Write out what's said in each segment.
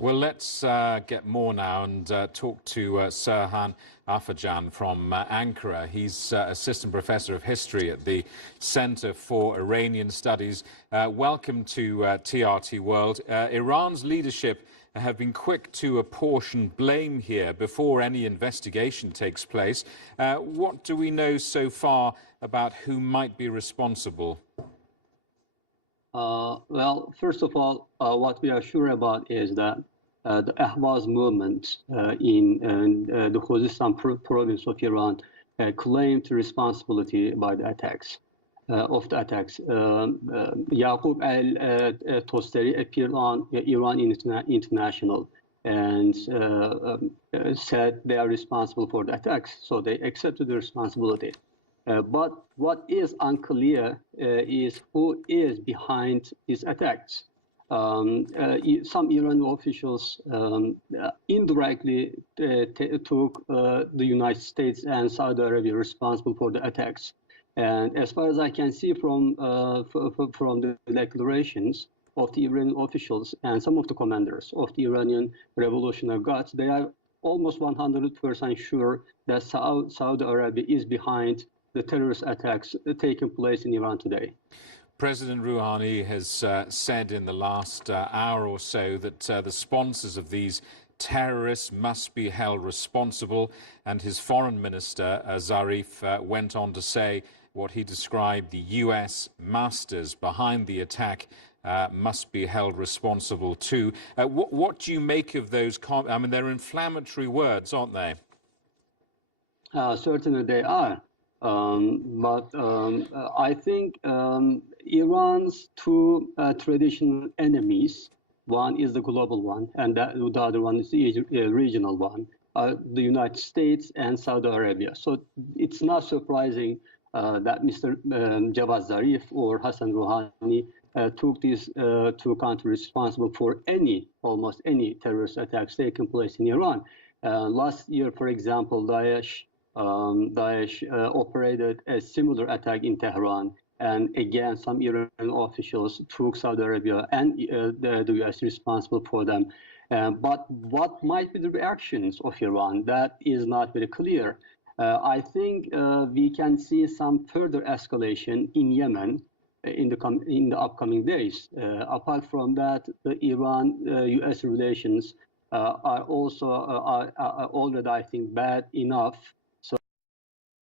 Well, let's get more now and talk to Serhan Afacan from Ankara. He's Assistant Professor of History at the Center for Iranian Studies. Welcome to TRT World. Iran's leadership have been quick to apportion blame here before any investigation takes place. What do we know so far about who might be responsible? Well, first of all, what we are sure about is that the Ahvas movement in the Khuzestan province of Iran claimed responsibility by the attacks. Yaqub al-Tosteri appeared on Iran International and said they are responsible for the attacks, so they accepted the responsibility. But what is unclear is who is behind these attacks. Some Iranian officials indirectly took the United States and Saudi Arabia responsible for the attacks. And as far as I can see from the declarations of the Iranian officials and some of the commanders of the Iranian Revolutionary Guards, they are almost 100% sure that Saudi Arabia is behind the terrorist attacks taking place in Iran today. President Rouhani has said in the last hour or so that the sponsors of these terrorists must be held responsible, and his foreign minister, Zarif, went on to say what he described the U.S. masters behind the attack must be held responsible too. What do you make of those comments? I mean, they're inflammatory words, aren't they? Certainly they are. But I think Iran's two traditional enemies, one is the global one, and the other one is the regional one, the United States and Saudi Arabia. So it's not surprising that Mr. Javad Zarif or Hassan Rouhani took these two countries responsible for almost any terrorist attacks taking place in Iran. Last year, for example, Daesh operated a similar attack in Tehran, and again, some Iranian officials took Saudi Arabia and the U.S. responsible for them. But what might be the reactions of Iran? That is not very clear. I think we can see some further escalation in Yemen in the upcoming days. Apart from that, the Iran-U.S. relations are already, I think, bad enough.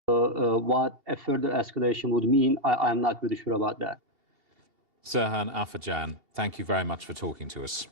What a further escalation would mean, I'm not really sure about that. Serhan Afacan, thank you very much for talking to us.